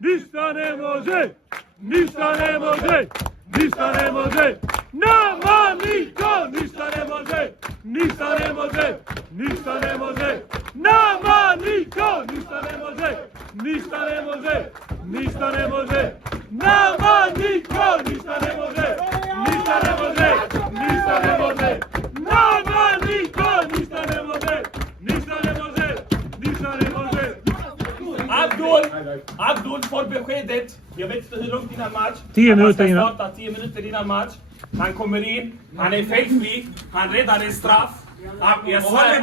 Ništa ne može! Ništa ne može! Ništa ne može! Nama niko ništa ne može! Ništa ne može! Ništa ne može! Nama niko ništa ne može! Ništa ne može! Ništa ne može! Nama niko ništa ne može! Ništa ne može! Ništa ne može! Nama niko ništa ne može! Ništa ne može! Ništa ne može! Abdul får beskedet. Jag vet inte hur långt innan match. 10 minuter innan. Han starta 10 minuter innan match. Han kommer in, han är felfri, han räddar en straff. Jag svär,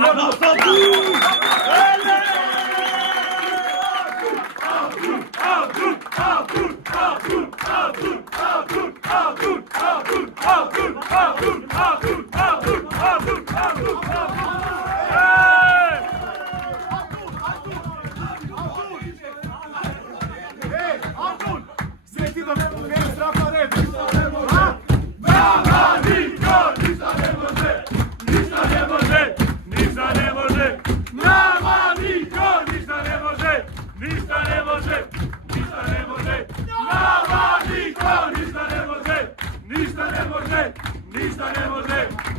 Ništa ne može!